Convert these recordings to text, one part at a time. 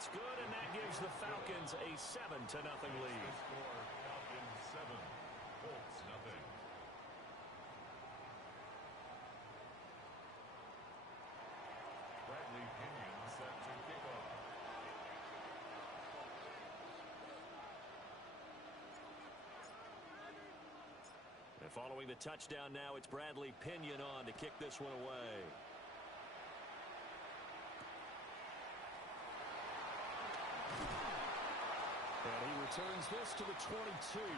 That's good, and that gives the Falcons a 7-0 lead. Score, Falcons 7, Colts nothing. Bradley Pinion set to kick off. And following the touchdown now, it's Bradley Pinion on to kick this one away. And he returns this to the 22. On the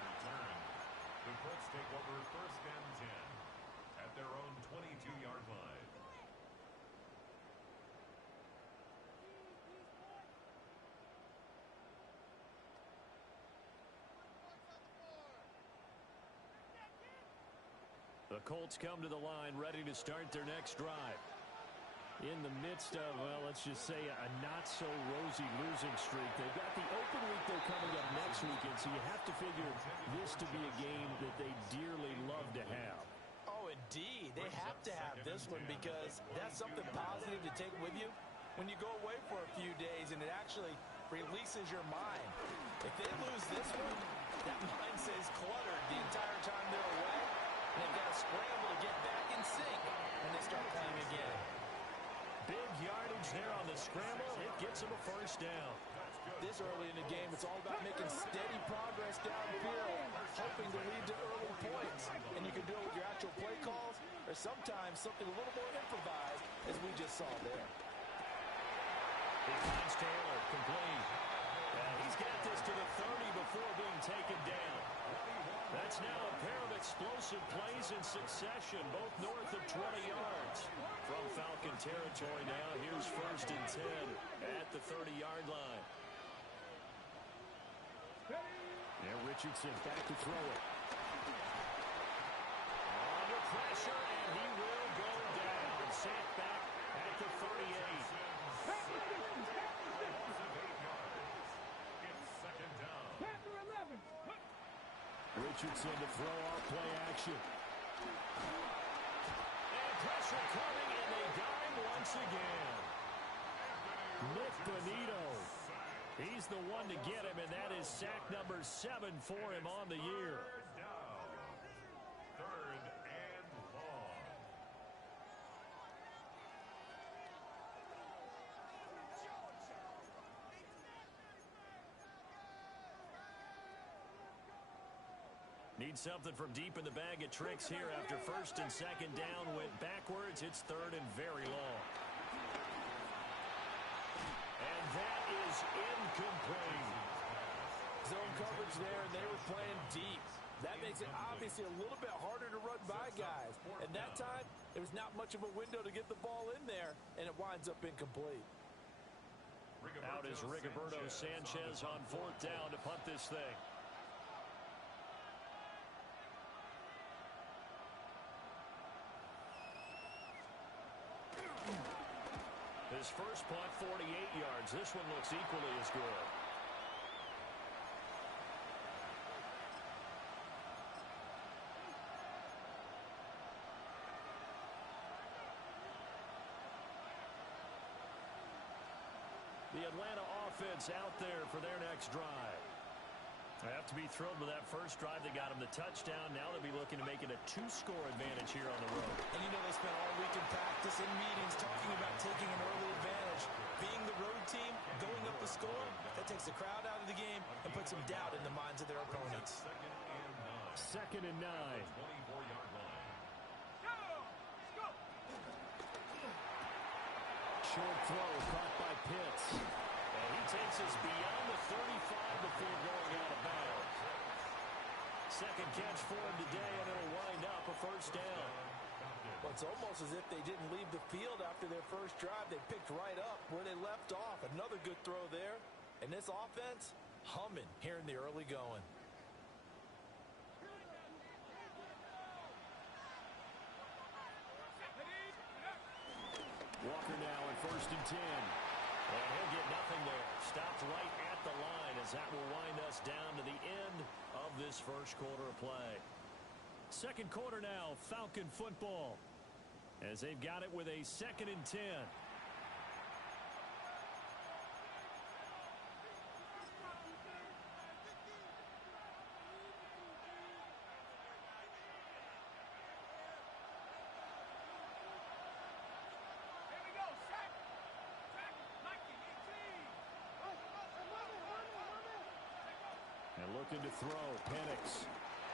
return. The Colts take over 1st and 10 at their own 22-yard line. The Colts come to the line ready to start their next drive. In the midst of, well, let's just say a not-so-rosy losing streak. They've got the open week they're coming up next weekend, so you have to figure this to be a game that they dearly love to have. Oh, indeed. They have to have this one because that's something positive to take with you when you go away for a few days, and it actually releases your mind. If they lose this one, that mind stays cluttered the entire time they're away, and they've got to scramble to get back in sync when they start playing again. Big yardage there on the scramble. It gets them a 1st down. This early in the game, it's all about making steady progress downfield, hoping to lead to early points. And you can do it with your actual play calls or sometimes something a little more improvised, as we just saw there. He finds Taylor, complete. He's got this to the 30 before being taken down. That's now a pair of explosive plays in succession, both north of 20 yards. From Falcon territory now, here's 1st and 10 at the 30-yard line. Now Richardson back to throw it. Under pressure, and he will go down. Sacked back at the 38. It's 2nd down. Richardson to throw off play action. And pressure coming, and they got him once again. Nick Bonito. He's the one to get him, and that is sack number 7 for him on the year. 3rd down. 3rd and long. Need something from deep in the bag of tricks here after 1st and 2nd down. Went backwards. It's 3rd and very long. And that is incomplete. Zone coverage there, and they were playing deep. That makes it obviously a little bit harder to run by guys. And that time, there was not much of a window to get the ball in there, and it winds up incomplete. Out is Rigoberto Sanchez on 4th down to punt this thing. His first punt, 48 yards. This one looks equally as good. The Atlanta offense out there for their next drive. They have to be thrilled with that first drive. They got him the touchdown. Now they'll be looking to make it a 2-score advantage here on the road. And you know they spent all week in practice and meetings talking about taking an early advantage. Being the road team, going up the score, that takes the crowd out of the game and puts some doubt in the minds of their opponents. 2nd and 9. 24-yard line. Short throw caught by Pitts. And he takes us beyond the 35 before going out of bounds. Second catch for him today, and it'll wind up a 1st down. Well, it's almost as if they didn't leave the field after their first drive. They picked right up where they left off. Another good throw there. And this offense, humming here in the early going. Walker now in 1st and 10. And he'll get nothing there. Stopped right at the line as that will wind us down to the end of this first quarter of play. Second quarter now, Falcon football. As they've got it with a 2nd and 10. motion to throw. Penix.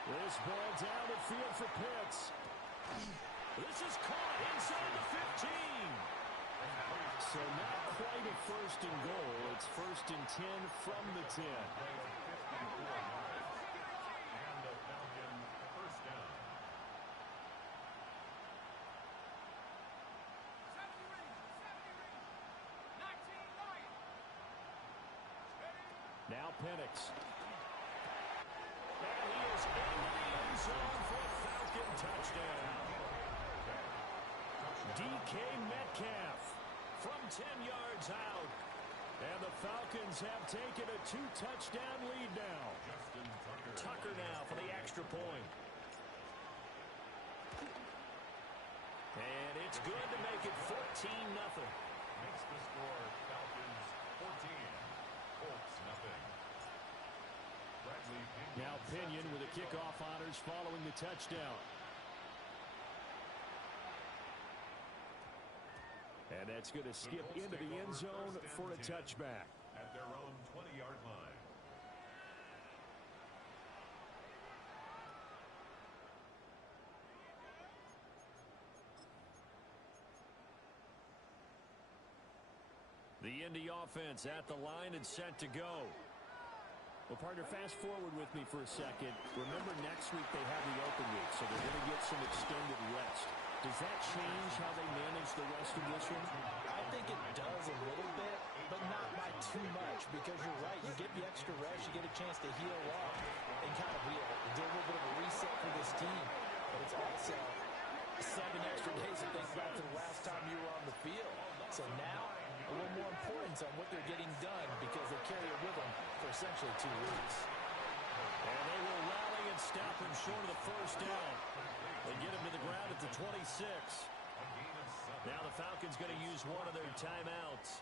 This ball down the field for Pitts. This is caught inside the 15. So not quite a first and goal. It's first and 10 from the 10. Now Penix. And he is into the end zone for a Falcon touchdown. DK Metcalf from 10 yards out. And the Falcons have taken a 2-touchdown lead now. Tucker now for the extra point. And it's good to make it 14-0. Makes the score Falcons 14. Colts nothing. Now Pinion with the kickoff honors following the touchdown. And that's going to skip into the end zone for a touchback. At their own 20-yard line. The Indy offense at the line and set to go. Well, partner, fast forward with me for a second. Remember, next week they have the open week, so they're going to get some extended rest. Does that change how they manage the rest of this one? I think it does a little bit, but not by too much, because you're right. You get the extra rest, you get a chance to heal up and kind of do a little bit of a reset for this team. But it's also 7 extra days to think back to the last time you were on the field. So now, a little more importance on what they're getting done because they carry it with them for essentially 2 weeks. And they will rally and stop him short of the first down. They get him to the ground at the 26. Now the Falcons going to use one of their timeouts.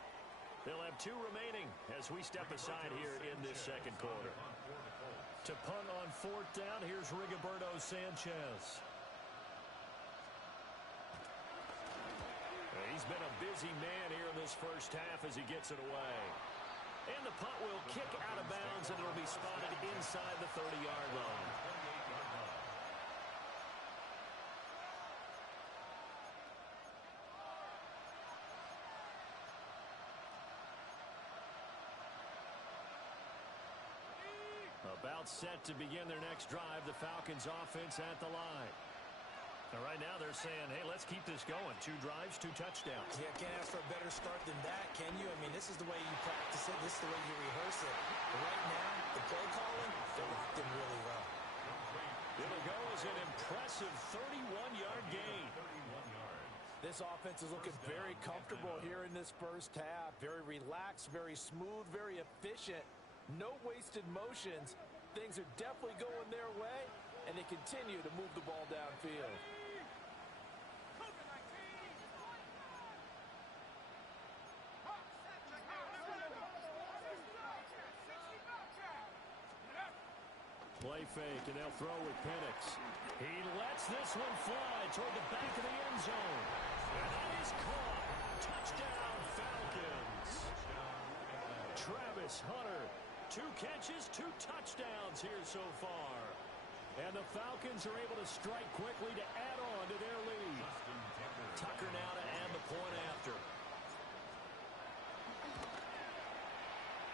They'll have 2 remaining as we step aside here in this second quarter. To punt on 4th down, here's Rigoberto Sanchez. He's been a busy man here in this first half as he gets it away. And the punt will kick out of bounds, and it'll be spotted inside the 30-yard line. About set to begin their next drive, the Falcons offense at the line. And right now they're saying, hey, let's keep this going. 2 drives, 2 touchdowns. Yeah, can't ask for a better start than that, can you? I mean, this is the way you practice it. This is the way you rehearse it. But right now, the play calling, they're locked in really well. It'll go as an impressive 31-yard gain. This offense is looking very comfortable here in this first half. Very relaxed, very smooth, very efficient. No wasted motions. Things are definitely going their way, and they continue to move the ball downfield. Play fake, and they'll throw with Penix. He lets this one fly toward the back of the end zone. And that is caught. Touchdown, Falcons. Travis Hunter, 2 catches, 2 touchdowns here so far. And the Falcons are able to strike quickly to add on to their lead. Tucker now to add the point after.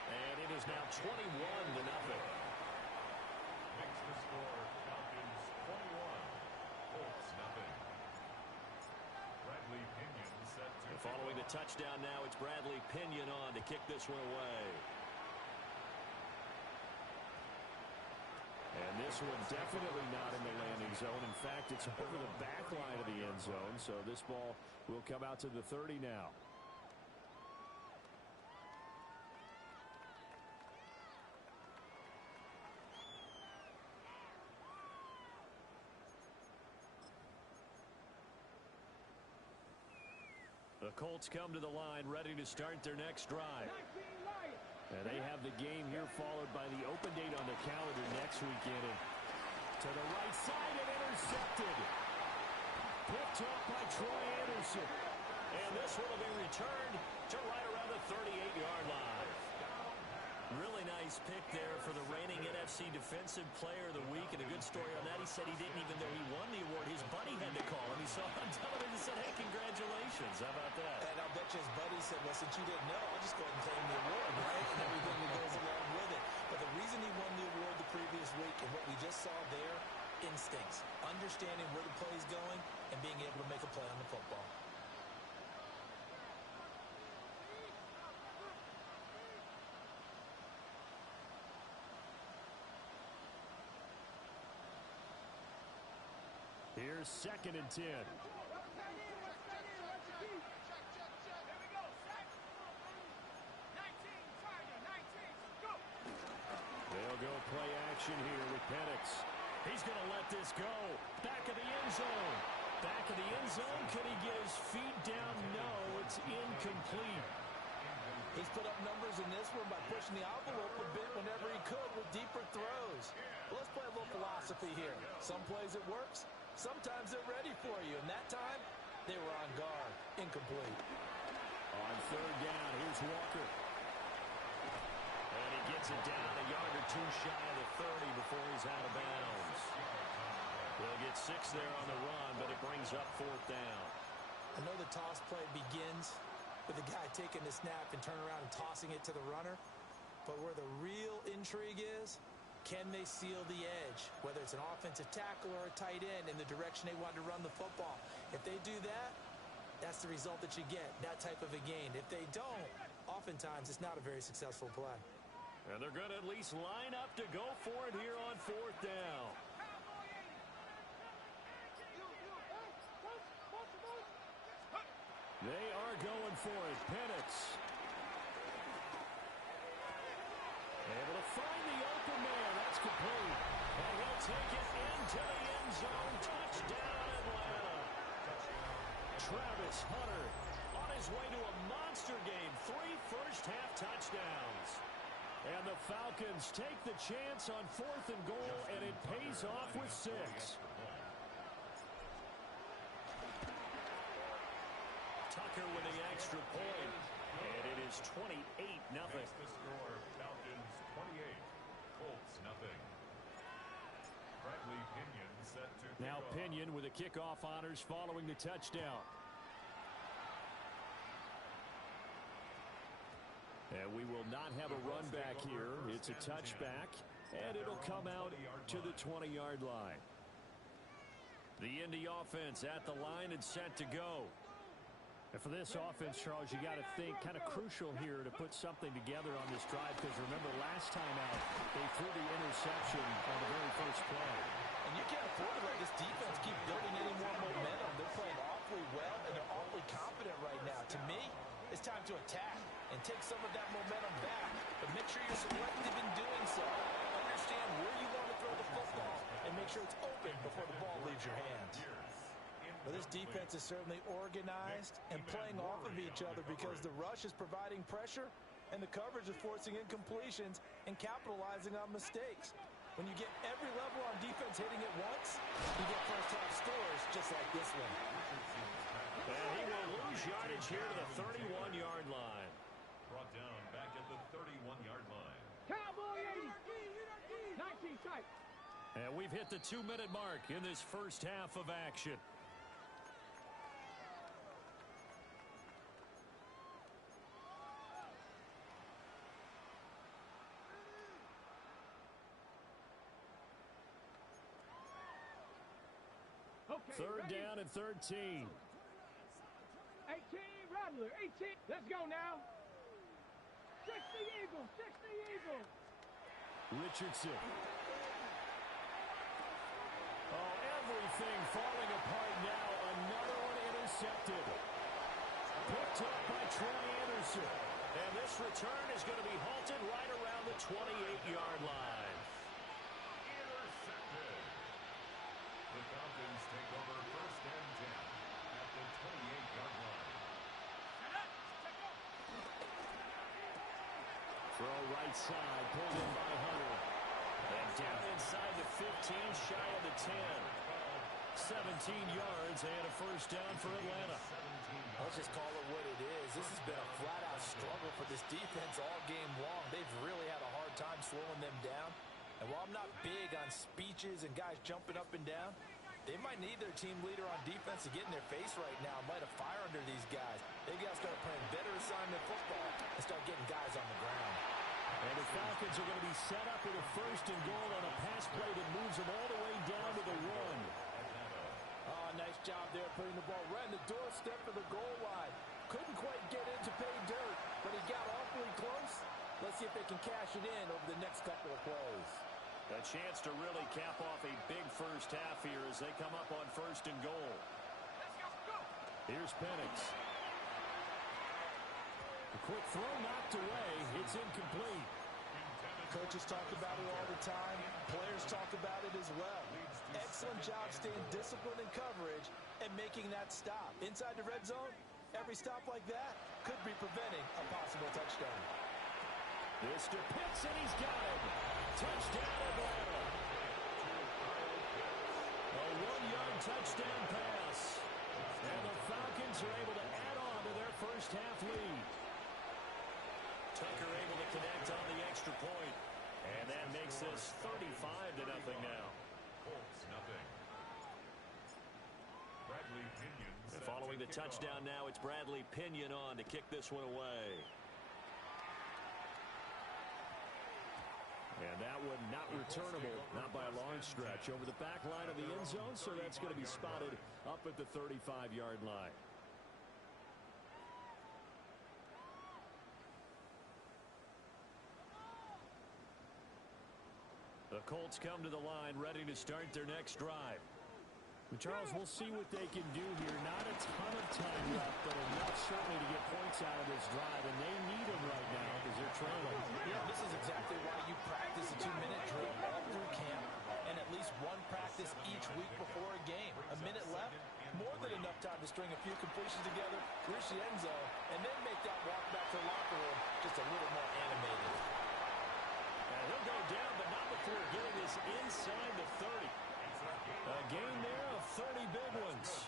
And it is now 21-0. Makes the score Falcons 21. Colts nothing. Bradley Pinion set to Following the touchdown now, it's Bradley Pinion on to kick this one away. And this one definitely not in the landing zone. In fact, it's over the back line of the end zone, so this ball will come out to the 30 now. The Colts come to the line ready to start their next drive. And they have the game here followed by the open date on the calendar next weekend. And to the right side and intercepted. Picked off by Troy Anderson. And this one will be returned to right around the 38-yard line. Really nice pick there for the reigning NFC Defensive Player of the Week. And a good story on that. He said he didn't even know he won the award. His buddy had to call him. He saw him on television and said, hey, congratulations. How about that? And I'll bet you his buddy said, well, since you didn't know, I'll just go ahead and claim the award, right? And everything that goes along with it. But the reason he won the award the previous week and what we just saw there, instincts, understanding where the play is going and being able to make a play on the football. Here's 2nd and 10. They'll go play action here with Penix. He's going to let this go. Back of the end zone. Back of the end zone. Could he get his feet down? No, it's incomplete. He's put up numbers in this one by pushing the envelope a bit whenever he could with deeper throws. Well, let's play a little philosophy here. Some plays it works. Sometimes they're ready for you. And that time, they were on guard. Incomplete. On 3rd down, here's Walker. And he gets it down a yard or two shy of the 30 before he's out of bounds. They'll get 6 there on the run, but it brings up 4th down. I know the toss play begins with the guy taking the snap and turning around and tossing it to the runner. But where the real intrigue is, can they seal the edge, whether it's an offensive tackle or a tight end in the direction they want to run the football? If they do that, that's the result that you get, that type of a gain. If they don't, oftentimes it's not a very successful play. And they're going to at least line up to go for it here on 4th down. They are going for it. Penix. Able to find the open man. That's complete. And he'll take it into the end zone. Touchdown, Atlanta. Travis Hunter on his way to a monster game. 3 first-half touchdowns. And the Falcons take the chance on 4th and goal, and it pays off with 6. Tucker with the extra point. And it is 28-0. Makes the score Falcons 28, Colts nothing. Bradley Pinion set to kick Now off. Pinion with the kickoff honors following the touchdown. And we will not have a run back here. It's a touchback, and it'll come out to the 20-yard line. The Indy offense at the line and set to go. And for this offense, Charles, you got to think kind of crucial here to put something together on this drive, because remember last time out, they threw the interception on the very first play. And you can't afford to let this defense keep building any more momentum. They're playing awfully well, and they're awfully confident right now. To me, it's time to attack and take some of that momentum back. But make sure you're selective in doing so. Understand where you want to throw the football, and make sure it's open before the ball leaves your hands. But this defense is certainly organized and playing off of each other, because the rush is providing pressure and the coverage is forcing incompletions and capitalizing on mistakes. When you get every level on defense hitting at once, you get first-half scores just like this one. And he will lose yardage here to the 31-yard line. Brought down back at the 31-yard line. Cowboy 80. 19 tight. And we've hit the 2-minute mark in this first half of action. Okay, 3rd ready? down and 13. 18, Rattler, 18. Let's go now. 60 Eagles, 60 Eagles. Richardson. Oh, everything falling apart now. Another one intercepted. Picked up by Troy Anderson. And this return is going to be halted right around the 28-yard line. Intercepted. The Falcons take over 1st and 10 at the 28-yard line. Throw right side, pulled in by Hunter. And down inside the 15, shy of the 10. 17 yards and a first down for Atlanta. Let's just call it what it is. This has been a flat-out struggle for this defense all game long. They've really had a hard time slowing them down. And while I'm not big on speeches and guys jumping up and down, they might need their team leader on defense to get in their face right now and light a fire under these guys. They've got to start playing better assignment football and start getting guys on the ground. And the Falcons are going to be set up with a first and goal on a pass play that moves them all the way down to the 1. Oh, nice job there putting the ball right in the doorstep of the goal line. Couldn't quite get in to pay dirt, but he got awfully close. Let's see if they can cash it in over the next couple of plays. A chance to really cap off a big first half here as they come up on first and goal. Here's Penix. A quick throw knocked away. It's incomplete. Coaches talk about it all the time. Players talk about it as well. Excellent job staying disciplined in coverage and making that stop. Inside the red zone, every stop like that could be preventing a possible touchdown. Mr. Pitts, and he's got it. Touchdown, Atlanta. A 1-yard touchdown pass. And the Falcons are able to add on to their first half lead. Tucker able to connect on the extra point. And that makes this 35-0 now. Colts, nothing. Bradley Pinion. And following the touchdown now, it's Bradley Pinion on to kick this one away. And that one not returnable, not by a long stretch, over the back line of the end zone, so that's going to be spotted up at the 35-yard line. The Colts come to the line, ready to start their next drive. Charles, we'll see what they can do here. Not a ton of time left, but enough certainly to get points out of this drive, and they need them right now because they're trailing. Yeah, this is exactly why you practice a 2-minute drill all through camp and at least one practice each week before a game. A minute left, more than enough time to string a few completions together, reach the end zone, and then make that walk back to the locker room just a little more animated. And he'll go down, but not before getting this inside the 30. A gain there of 30 big ones.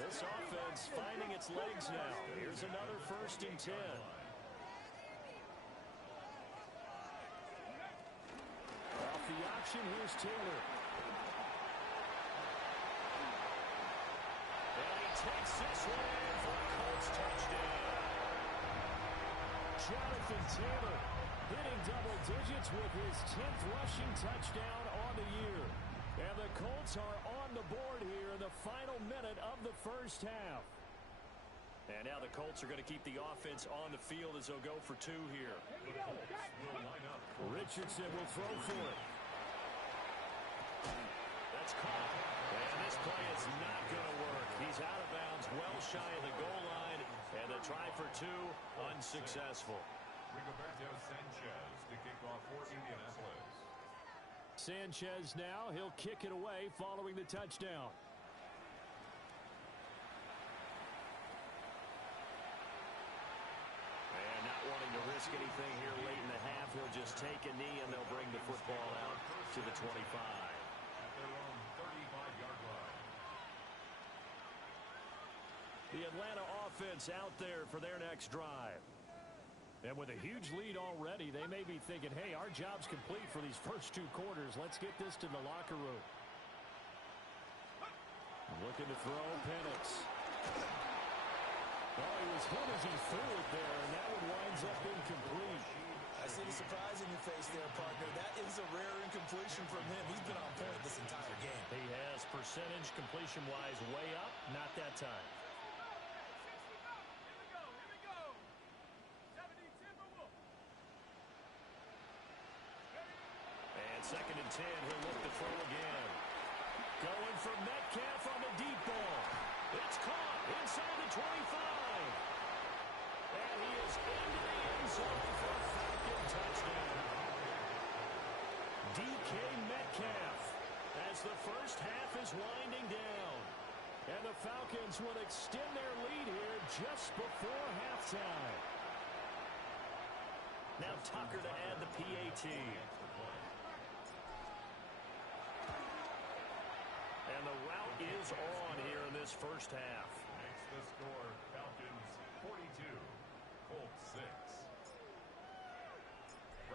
This offense finding its legs now. Here's another 1st and 10. Off the option, here's Taylor. And he takes this one for a Colts touchdown. Jonathan Taylor hitting double digits with his 10th rushing touchdown on the year. And the Colts are on the board here in the final minute of the first half. And now the Colts are going to keep the offense on the field as they'll go for 2 here. Richardson will throw for it. That's caught. And this play is not going to work. He's out of bounds, well shy of the goal line. And the try for 2, unsuccessful. Rigoberto Sanchez to kick off for Indianapolis. Sanchez now, he'll kick it away following the touchdown. And not wanting to risk anything here late in the half, he'll just take a knee and they'll bring the football out to the 25. At their own 35-yard line. The Atlanta offense out there for their next drive. And with a huge lead already, they may be thinking, hey, our job's complete for these first 2 quarters. Let's get this to the locker room. Looking to throw, Penix. Oh, he was hit as he threw it there, and that one winds up incomplete. I see the surprise in your face there, partner. That is a rare incompletion from him. He's been on point this entire game. He has percentage completion-wise way up, not that time. And 2nd and 10, he'll look to throw again. Going for Metcalf on the deep ball. It's caught inside the 25. And he is into the end zone for a Falcon touchdown. DK Metcalf as the first half is winding down. And the Falcons will extend their lead here just before halftime. Now Tucker to add the PAT. goes on here in this first half. Makes the score Falcons 42, Colts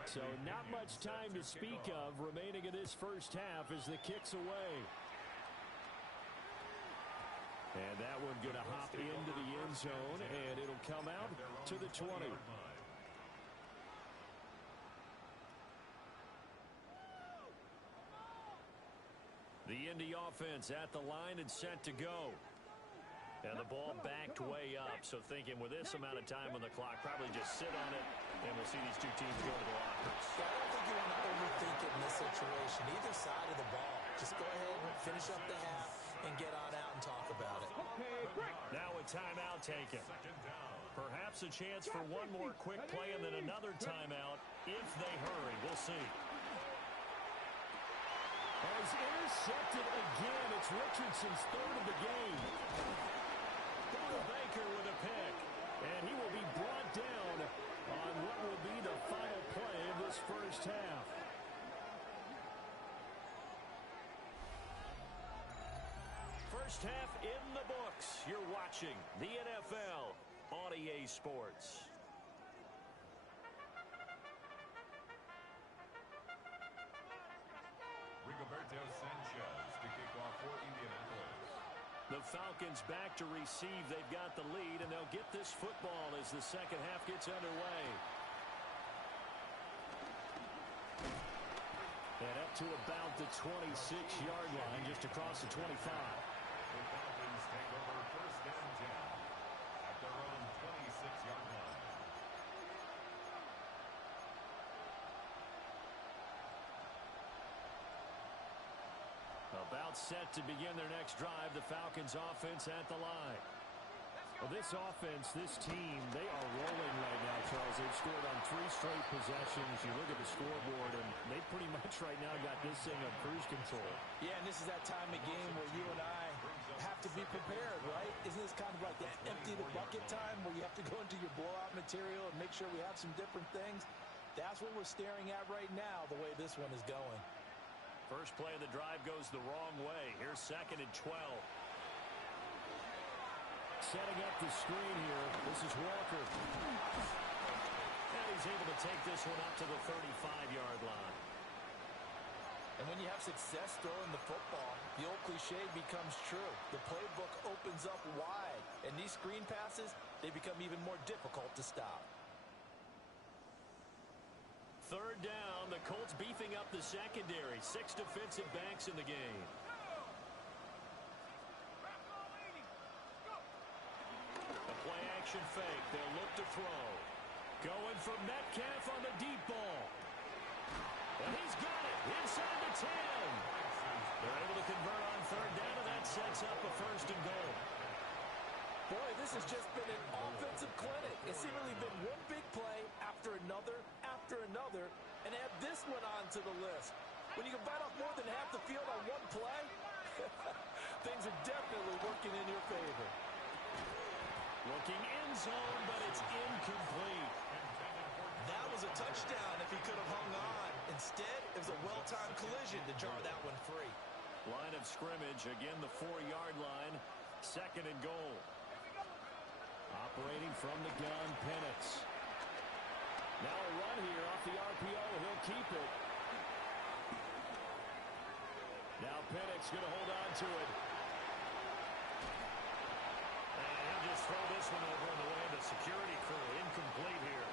6. So not much time to speak of remaining in this first half as the kick's away. And that one going to hop into the end zone, and it'll come out to the 20. The Indy offense at the line and set to go. And the ball backed way up, so thinking with this amount of time on the clock, probably just sit on it, and we'll see these two teams go to the lockers. Yeah, I don't think you want to overthink it in this situation. Either side of the ball. Just go ahead and finish up the half and get on out and talk about it. Now a timeout taken. Perhaps a chance for one more quick play and then another timeout if they hurry. We'll see. He's intercepted again. It's Richardson's third of the game. Baker with a pick. And he will be brought down on what will be the final play of this first half. First half in the books. You're watching the NFL on EA Sports. Rigoberto Sanchez to kick off for Indianapolis. The Falcons back to receive. They've got the lead, and they'll get this football as the second half gets underway. And up to about the 26-yard line, just across the 25. The Falcons take over first and 10 at their own 26-yard line. About set to begin their next drive, the Falcons offense at the line. Well, this offense, this team, they are rolling right now, Charles. They've scored on 3 straight possessions. You look at the scoreboard, and they pretty much right now got this thing on cruise control. Yeah, and this is that time of game where you and I have to be prepared, right? Isn't this kind of like that empty the bucket time where you have to go into your blowout material and make sure we have some different things? That's what we're staring at right now, the way this one is going. First play of the drive goes the wrong way. Here's second and 12. Setting up the screen here. This is Walker. And he's able to take this one up to the 35-yard line. And when you have success throwing the football, the old cliche becomes true. The playbook opens up wide. And these screen passes, they become even more difficult to stop. Third down, the Colts beefing up the secondary. 6 defensive backs in the game. A play-action fake. They'll look to throw. Going for Metcalf on the deep ball. And he's got it inside the 10. They're able to convert on third down, and that sets up a first and goal. Boy, this has just been an offensive clinic. It's seemingly been one big play after another, and add this one onto the list. When you can bite off more than half the field on one play, things are definitely working in your favor. Looking end zone, but it's incomplete. That was a touchdown if he could have hung on. Instead, it was a well-timed collision to jar that one free. Line of scrimmage, again the 4-yard line. Second and goal. Operating from the gun, Penix. Now a run here off the RPO. He'll keep it. Now Penix going to hold on to it. And he'll just throw this one over in the way of the security crew. Incomplete here.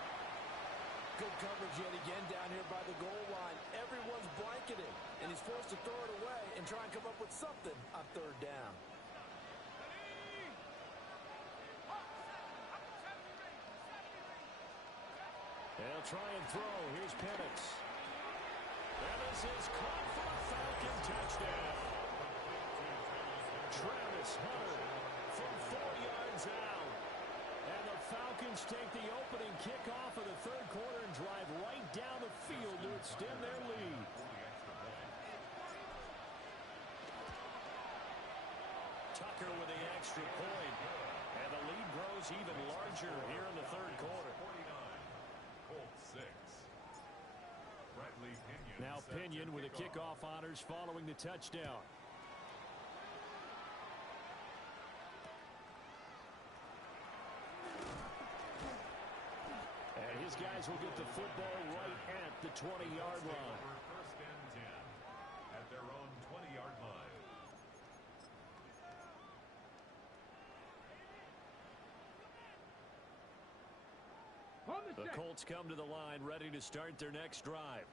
Good coverage yet again down here by the goal line. Everyone's blanketed, and he's forced to throw it away and try and come up with something on third down. They'll try and throw. Here's Penix. And this is caught for a Falcon touchdown. Travis Hunter From 4 yards out. And the Falcons take the opening kickoff of the third quarter and drive right down the field to extend their lead. Tucker with the extra point. And the lead grows even larger here in the third quarter. 49, Colts 6. Bradley Pinion Now Pinion with the kickoff honors following the touchdown. guys will get the football right at the 20-yard line. First and 10 at their own 20-yard line. The Colts come to the line ready to start their next drive.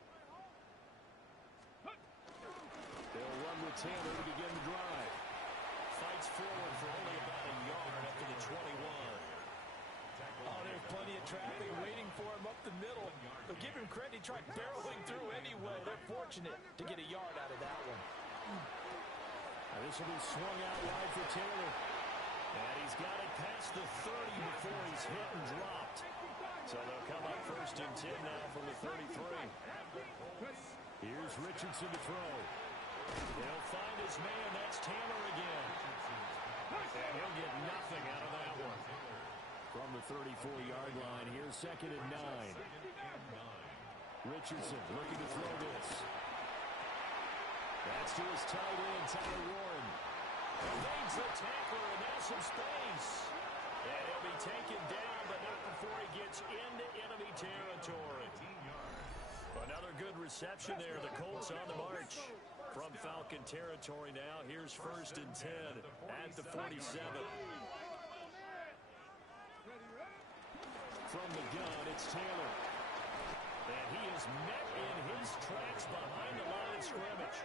They'll run with Taylor to begin the drive. Fights forward for only about a yard after the 21. Oh, there's plenty of traffic waiting for him up the middle. But give him credit, he tried barreling through anyway. They're fortunate to get a yard out of that one. This will be swung out wide for Taylor. And he's got it past the 30 before he's hit and dropped. So they'll come up first and 10 now from the 33. Here's Richardson to throw. They'll find his man. That's Taylor again. And he'll get nothing out of that one. From the 34-yard line, here's second and 9. Richardson looking to throw this. That's to his tight end, Tyler Warren. Evades the tackler, and now some space. And he'll be taken down, but not before he gets into enemy territory. Another good reception there. The Colts on the march. From Falcon territory now, here's first and 10 at the 47. From the gun, it's Taylor. And he is met in his tracks behind the line of scrimmage.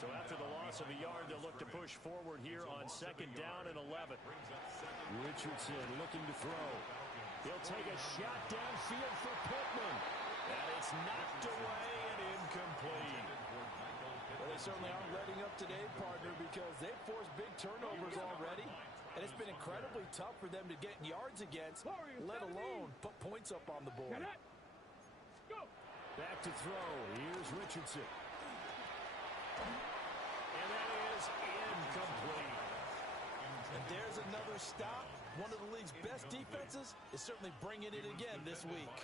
So after the loss of a yard, they'll look to push forward here on second down and 11. Richardson looking to throw. He'll take a shot downfield for Pittman. And it's knocked away and incomplete. Well, they certainly aren't letting up today, partner, because they've forced big turnovers already. And it's been incredibly tough for them to get yards against, let alone put points up on the board. Back to throw. Here's Richardson. And that is incomplete. And there's another stop. One of the league's best defenses is certainly bringing it again this week.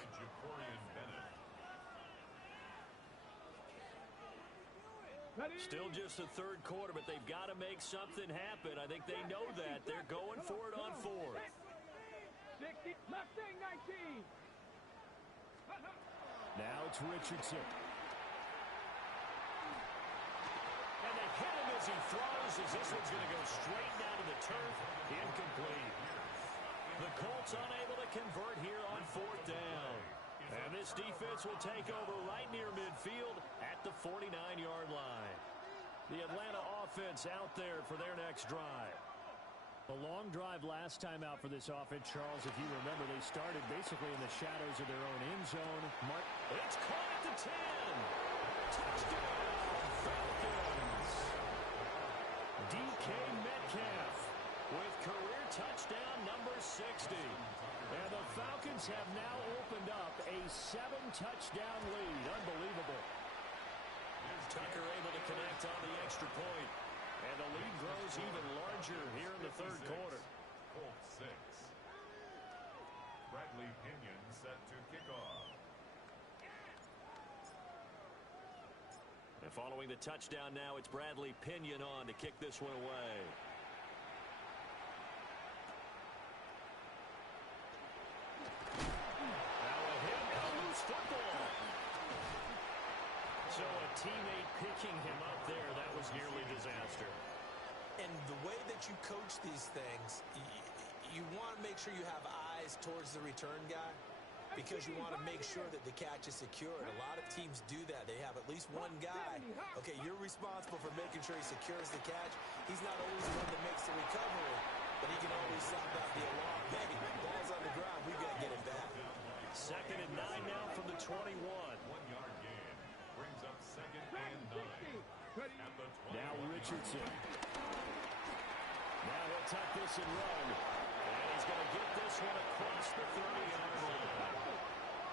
Still just the third quarter, but they've got to make something happen. I think they know that. They're going for it on fourth. Now it's Richardson. And they hit him as he throws, as this one's going to go straight down to the turf. Incomplete. The Colts unable to convert here on fourth down. And this defense will take over right near midfield at the 49-yard line. The Atlanta offense out there for their next drive. A long drive last time out for this offense, Charles. If you remember, they started basically in the shadows of their own end zone. It's caught at the 10. Touchdown, Falcons. DK Metcalf with career touchdown number 60. And the Falcons have now opened up a 7-touchdown lead. Unbelievable. Tucker able to connect on the extra point. And the lead grows even larger here in the third quarter. Colts 6. Bradley Pinion set to kick off. And following the touchdown now, it's Bradley Pinion on to kick this one away. Football. So a teammate picking him up there, that was nearly disaster. And the way that you coach these things, you want to make sure you have eyes towards the return guy because you want to make sure that the catch is secure. And a lot of teams do that. They have at least one guy. Okay, you're responsible for making sure he secures the catch. He's not always the one that makes the recovery, but he can always sound out the alarm. Hey, ball's on the ground. We've got to get it back. Second and 9 now from the 21. 1-yard gain brings up second and 9. At the 20. Now Richardson. Now he'll tuck this and run. And he's going to get this one across the 30-yard line.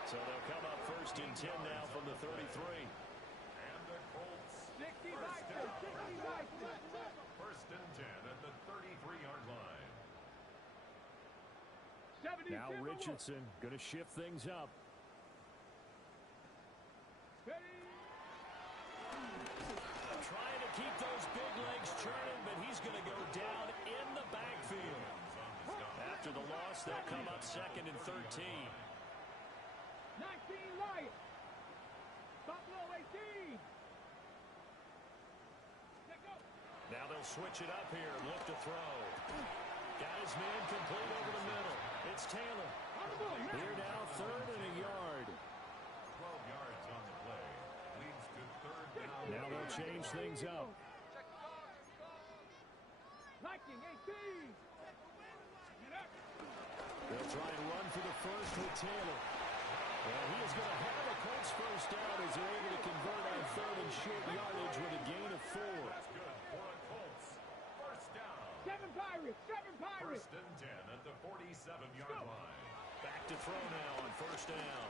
So they'll come up first and 10 now from the 33. And the Colts first and 10 at the 33-yard line. Now Richardson going to shift things up. Trying to keep those big legs churning, but he's going to go down in the backfield. After the loss, they'll come up second and 13. they'll switch it up here and look to throw. Got his man complete over the middle. It's Taylor. Here now, 3rd and a yard. 12 yards on the play. Leads to 3rd down. Now they'll change things up. Liking 18. They'll try and run for the first with Taylor. And he is going to have a Colts first down as they're able to convert on 3rd and short yardage with a gain of 4. That's good for the Colts. First down. 7 Pirates. 7 Pirates. 1st and 10 at the 47-yard line. Back to throw now on first down.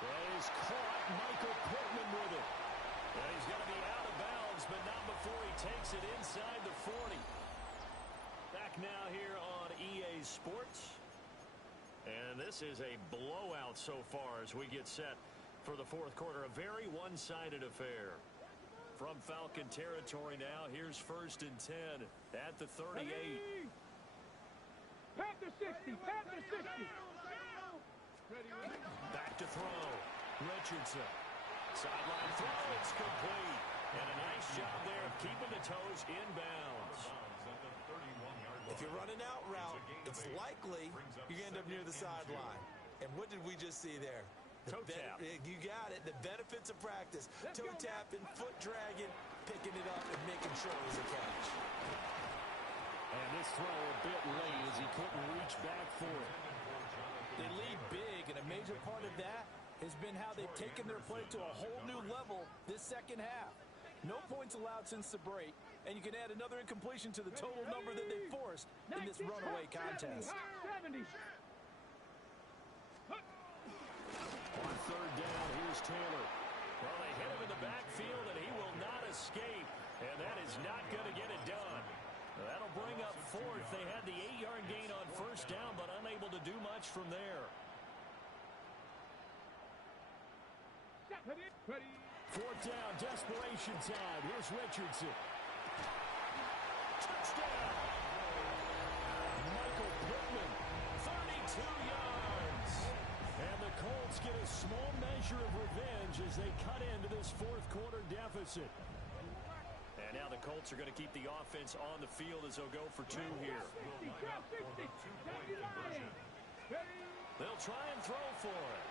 Plays caught. Michael Pittman with it. And he's going to be out of bounds, but not before he takes it inside the 40. Back now here on EA Sports. And this is a blowout so far as we get set for the 4th quarter. A very one-sided affair. From Falcon territory now, here's 1st and 10 at the 38. Panther 60. Panther 60. Back to throw. Richardson. Sideline throw. It's complete. And a nice job there of keeping the toes inbounds. If you're running out route, it's likely you're going to end up near the sideline. And what did we just see there? Toe tap. You got it. The benefits of practice. Toe tapping, foot dragging, picking it up, and making sure it was a catch. And this throw a bit late as he couldn't reach back for it. They lead big, and a major part of that has been how they've taken their play to a whole new level this second half. No points allowed since the break, and you can add another incompletion to the total number that they forced in this runaway contest. 70. On 3rd down, here's Taylor. Well, they hit him in the backfield, and he will not escape. And that is not going to get it done. That'll bring up 4th. They had the 8-yard gain on first down, but unable to do much from there. Ready. 4th down, desperation time. Here's Richardson. Touchdown! Michael Pittman, 32 yards. And the Colts get a small measure of revenge as they cut into this 4th quarter deficit. And now the Colts are going to keep the offense on the field as they'll go for 2 here. 60. They'll try and throw for it.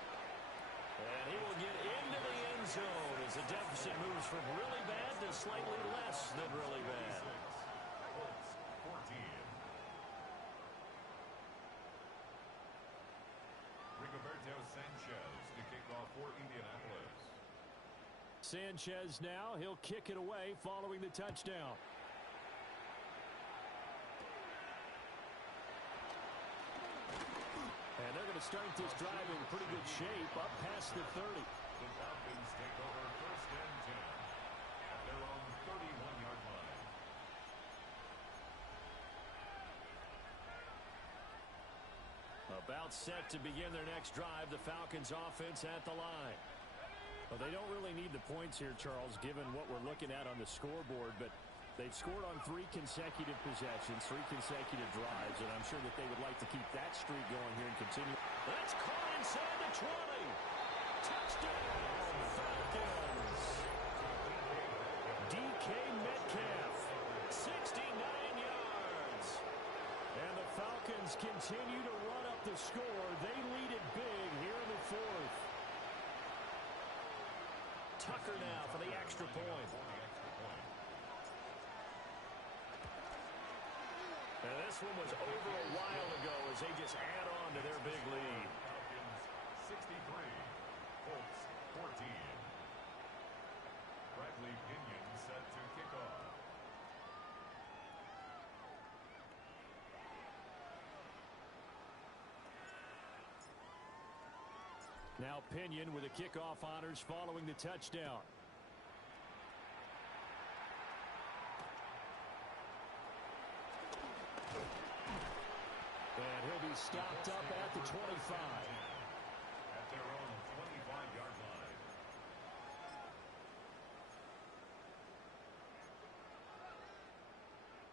And he will get into the end zone as the deficit moves from really bad to slightly less than really bad. Colts 14. Rigoberto Sanchez to kick off for Indianapolis. Sanchez now, he'll kick it away following the touchdown. And they're going to start this drive in pretty good shape up past the 30. The Falcons take over 1st and 10 at their own 31-yard line. About set to begin their next drive, the Falcons offense at the line. Well, they don't really need the points here, Charles, given what we're looking at on the scoreboard, but they've scored on 3 consecutive possessions, 3 consecutive drives, and I'm sure that they would like to keep that streak going here and continue. That's caught inside the 20. Touchdown, Falcons. DK Metcalf, 69 yards. And the Falcons continue to run up the score. They lead it big here in the 4th. Tucker now for the extra point. And this one was over a while ago as they just add on to their big lead. Falcons 63, Colts 14. Bradley Pinion set to kick off. Now Pinion with the kickoff honors following the touchdown. And he'll be stopped up at the 25. At their own 25-yard line.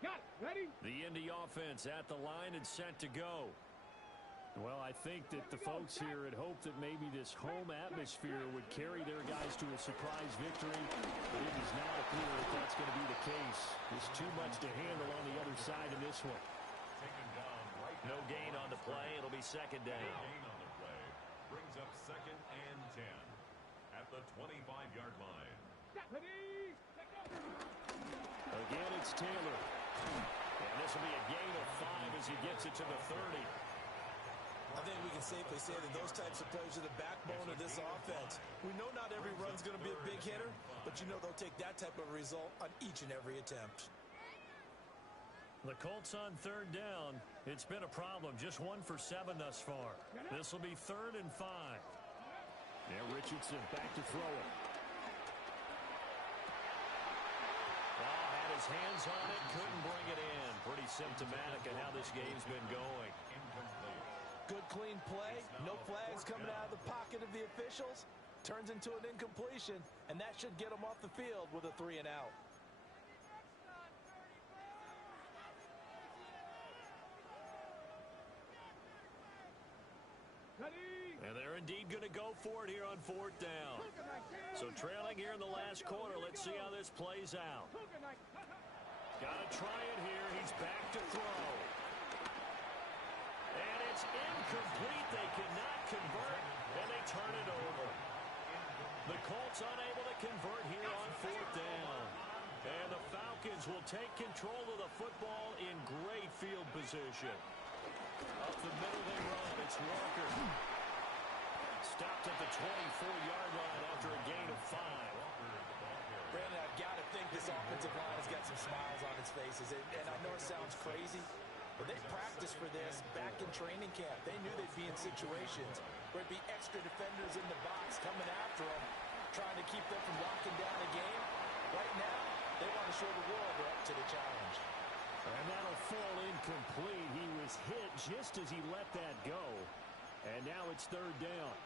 Got it. Ready. The Indy offense at the line and set to go. Well, I think that the folks here had hoped that maybe this home atmosphere would carry their guys to a surprise victory, but it does not appear that that's going to be the case. There's too much to handle on the other side in this one. No gain on the play. It'll be second down. Gain on the play brings up 2nd and 10 at the 25-yard line. Again, it's Taylor. And this will be a gain of 5 as he gets it to the 30. I think we can safely say that those types of plays are the backbone of this offense. We know not every run's going to be a big hitter, but you know they'll take that type of result on each and every attempt. The Colts on 3rd down. It's been a problem. Just 1 for 7 thus far. This will be 3rd and 5. Now Richardson back to throw it. Had his hands on it, couldn't bring it in. Pretty symptomatic of how this game's been going. Good clean play, no flags coming out of the pocket of the officials. Turns into an incompletion, and that should get them off the field with a 3 and out. And they're indeed going to go for it here on 4th down. So trailing here in the last quarter, let's see how this plays out. Got to try it here. He's back to throw. And it's incomplete. They cannot convert, and they turn it over. The Colts unable to convert here on 4th down. And the Falcons will take control of the football in great field position. Up the middle they run. It's Walker. Stopped at the 24-yard line after a gain of 5. Brandon, I've got to think this offensive line has got some smiles on its faces. And I know it sounds crazy, but they practiced for this back in training camp. They knew they'd be in situations where it'd be extra defenders in the box coming after them, trying to keep them from locking down a game. Right now, they want to show the world they're up to the challenge. And that'll fall incomplete. He was hit just as he let that go. And now it's 3rd down.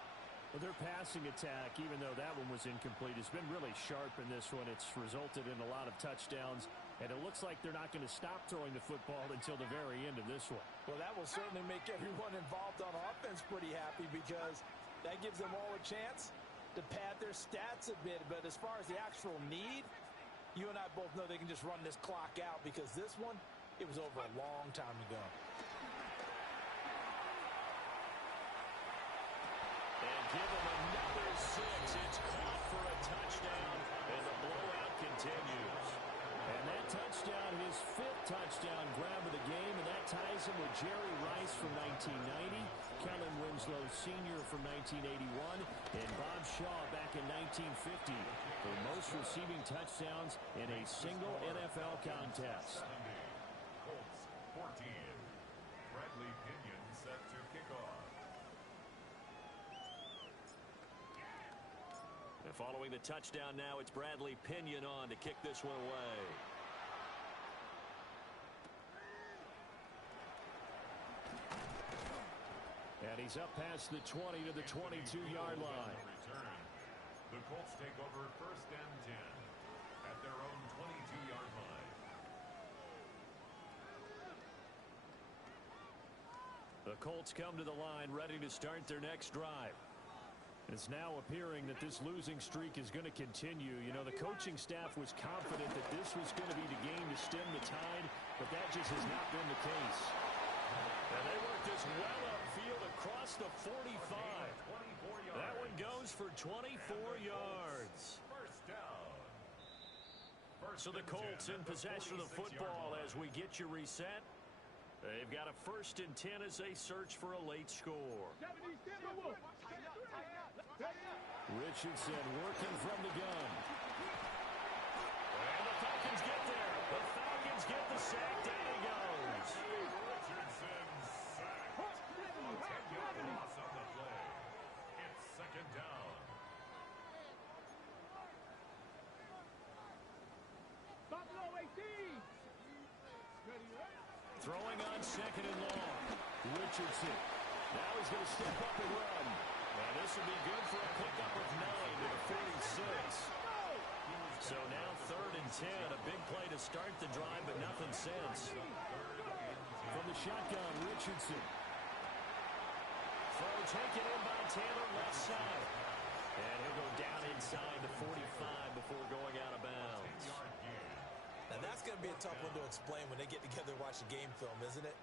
Well, their passing attack, even though that one was incomplete, has been really sharp in this one. It's resulted in a lot of touchdowns, and it looks like they're not going to stop throwing the football until the very end of this one. Well, that will certainly make everyone involved on offense pretty happy because that gives them all a chance to pad their stats a bit. But as far as the actual need, you and I both know they can just run this clock out because this one, it was over a long time ago. And give them another 6. It's caught for a touchdown, and the blowout continues. And that touchdown, his 5th touchdown grab of the game, and that ties him with Jerry Rice from 1990, Kellen Winslow Sr. from 1981, and Bob Shaw back in 1950 for most receiving touchdowns in a single NFL contest. Colts 14. Bradley Pinion set to kick off. And following the touchdown now, it's Bradley Pinion on to kick this one away. And he's up past the 20 to the 22-yard line. Return. The Colts take over 1st and 10 at their own 22-yard line. The Colts come to the line ready to start their next drive. It's now appearing that this losing streak is going to continue. You know, the coaching staff was confident that this was going to be the game to stem the tide, but that just has not been the case. And they work this well upfield across the 45. That one goes for 24 yards. First down. So the Colts in possession of the football as we get you reset. They've got a 1st and 10 as they search for a late score. Richardson working from the gun. And the Falcons get there. The Falcons get the sack. Down he goes. Richardson sacked. A 10-yard loss on the play. It's 2nd down. Buffalo 18. Throwing on 2nd and long. Richardson. Now he's going to step up and run. And this will be good for a pickup of 9 to the 46. So now 3rd and 10. A big play to start the drive, but nothing since. From the shotgun, Richardson. taken in by Taylor left side. And he'll go down inside the 45 before going out of bounds. Now that's going to be a tough one to explain when they get together and watch the game film, isn't it?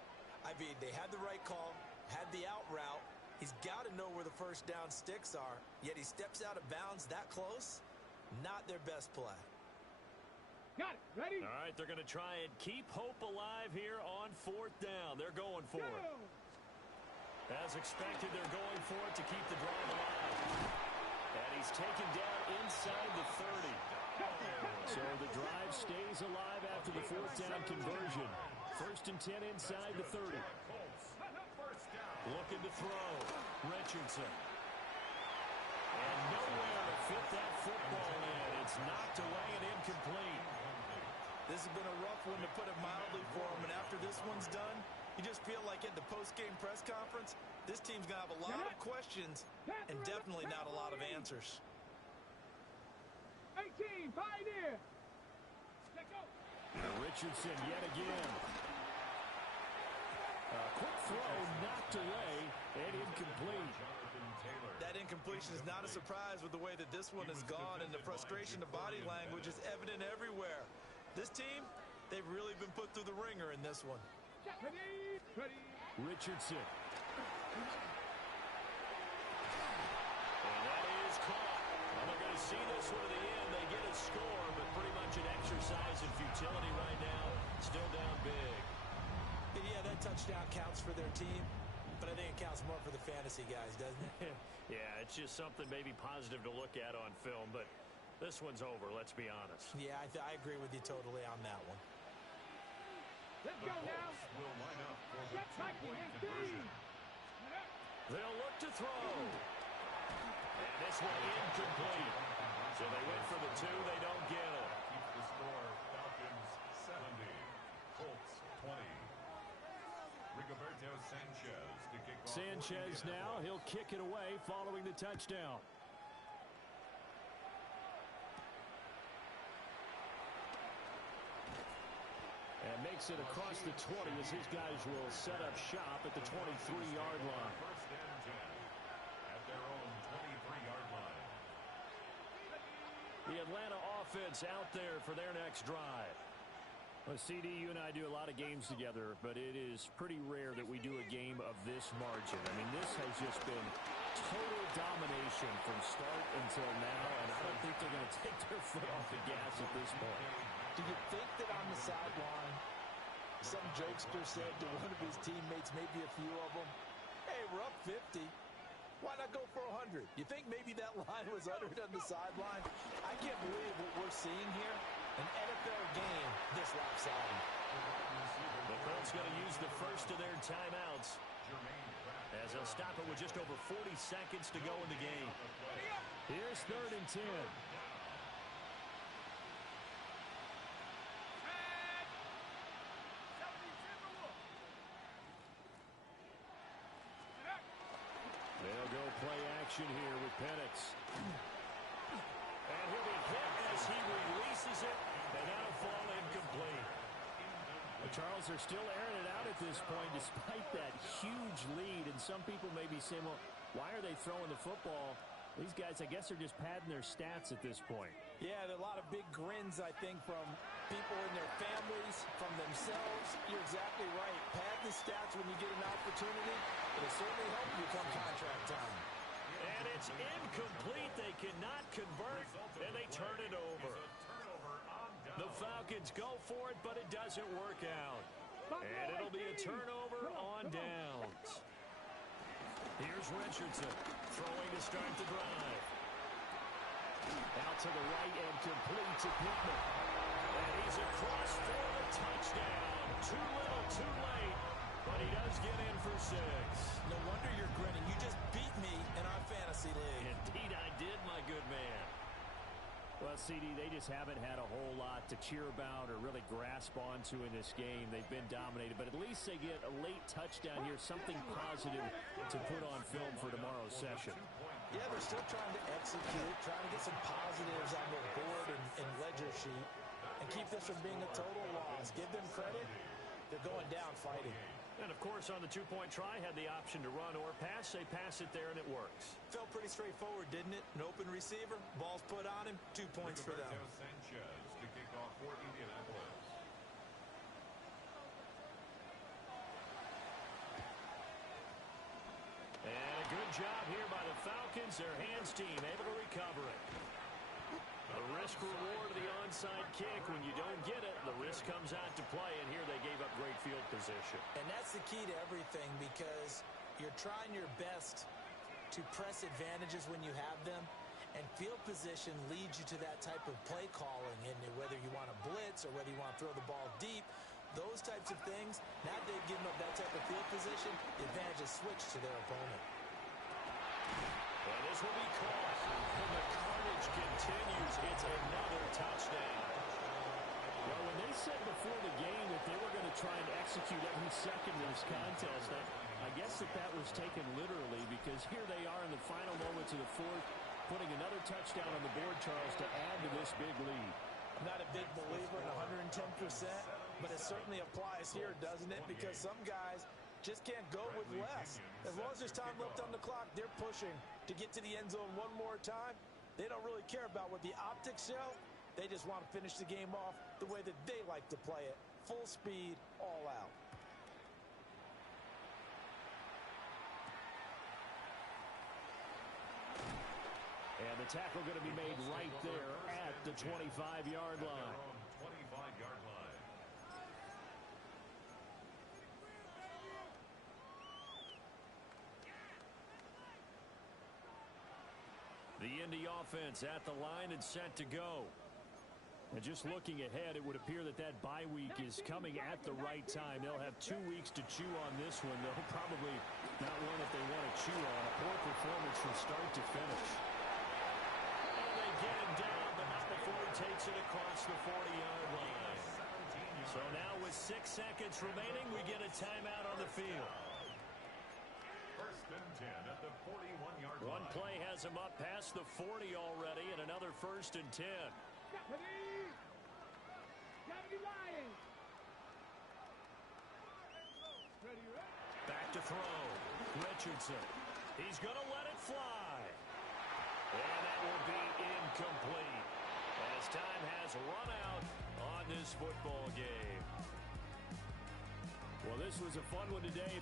I mean, they had the right call, had the out route. He's got to know where the first down sticks are, yet he steps out of bounds that close. Not their best play. Got it. Ready? All right, they're going to try and keep hope alive here on 4th down. They're going for it. As expected, they're going for it to keep the drive alive. And he's taken down inside the 30. So the drive stays alive after the 4th down conversion. 1st and 10 inside the 30. Looking to throw. Richardson. And nowhere to fit that football in. It's knocked away and incomplete. This has been a rough one, to put it mildly, for him. And after this one's done, you just feel like at the post-game press conference, this team's going to have a lot of questions and definitely not a lot of answers. 18, Pioneer. Let's go. Richardson yet again. Quick throw knocked away and incomplete. That incompletion is not a surprise with the way that this one has gone, and the frustration of body language is evident everywhere. This team, they've really been put through the ringer in this one. Ready. Richardson. And that is caught. Well, they're going to see this one to the end. They get a score, but pretty much an exercise in futility right now. Still down big. And yeah, that touchdown counts for their team, but I think it counts more for the fantasy guys, doesn't it? Yeah, it's just something maybe positive to look at on film, but this one's over, let's be honest. Yeah, I agree with you totally on that one. Let's go now. Will line up for the Get back in two-point his conversion. They'll look to throw. And this one incomplete. So they went for the 2, they don't get it. Keep the score. Falcons 70, Colts 20. Rigoberto Sanchez to kick off. Sanchez now, he'll kick it away following the touchdown. And makes it across the 20 as his guys will set up shop at the 23-yard line. First and 10 at their own 23-yard line. The Atlanta offense out there for their next drive. Well, CD, you and I do a lot of games together, but it is pretty rare that we do a game of this margin. I mean, this has just been total domination from start until now, and I don't think they're going to take their foot off the gas at this point. Do you think that on the sideline, some jokester said to one of his teammates, maybe a few of them, hey, we're up 50. Why not go for 100? You think maybe that line was uttered on the sideline? I can't believe what we're seeing here. An NFL game this lopsided. The Colts going to use the first of their timeouts as they'll stop it with just over 40 seconds to go in the game. Here's 3rd and 10. They'll go play action here with Penix. And he'll be hit as he releases it, and that'll fall incomplete. Well, Charles, they're still airing it out at this point despite that huge lead, and some people may be saying, well, why are they throwing the football? These guys, I guess, are just padding their stats at this point. Yeah, there are a lot of big grins, I think, from people in their families, from themselves. You're exactly right. Pad the stats when you get an opportunity. It'll certainly help you come contract time. And it's incomplete. They cannot convert, and they turn it over. The Falcons go for it, but it doesn't work out. And it'll be a turnover on downs. Here's Richardson throwing to start the drive. Out to the right and complete to Pittman. And he's across for the touchdown. Too little, too late. But he does get in for 6. No wonder you're grinning. You just beat me in our fantasy league. Indeed I did, my good man. Well, CD, they just haven't had a whole lot to cheer about or really grasp onto in this game. They've been dominated, but at least they get a late touchdown here, something positive to put on film for tomorrow's session. Yeah, they're still trying to execute, trying to get some positives on their board and ledger sheet and keep this from being a total loss. Give them credit. They're going down fighting. And, of course, on the two-point try, had the option to run or pass. They pass it there, and it works. Felt pretty straightforward, didn't it? An open receiver, ball's put on him, 2 points for them. Sanchez to kick off for Indianapolis. And a good job here by the Falcons. Their hands team able to recover it. A risk-reward of the onside kick. When you don't get it, the risk comes out to play, and here they gave up great field position. And that's the key to everything, because you're trying your best to press advantages when you have them, and field position leads you to that type of play calling, and whether you want to blitz or whether you want to throw the ball deep, those types of things, now they've given up that type of field position, the advantage is switched to their opponent. And this will be caught. And the carnage continues. It's another touchdown. Well, when they said before the game that they were going to try and execute every second of this contest, I guess that was taken literally, because here they are in the final moments of the fourth, putting another touchdown on the board, Charles, to add to this big lead. I'm not a big believer in 110%, but it certainly applies here, doesn't it? Because some guys just can't go with less. As long as there's time left on the clock, they're pushing to get to the end zone one more time. They don't really care about what the optics show. They just want to finish the game off the way that they like to play it. Full speed, all out. And the tackle going to be made right there at the 25-yard line. 25-yard line. The Indy offense at the line and set to go. And just looking ahead, it would appear that bye week is coming at the right time. They'll have 2 weeks to chew on this one. They'll probably not one that they want to chew on. A poor performance from start to finish. And they get him down, but not before he takes it across the 40-yard line. So now with 6 seconds remaining, we get a timeout on the field. First and 10 at the 41-yard line. One play has him up past the 40 already, and another first and 10. Back to throw. Richardson. He's going to let it fly. And that will be incomplete, as time has run out on this football game. Well, this was a fun one today.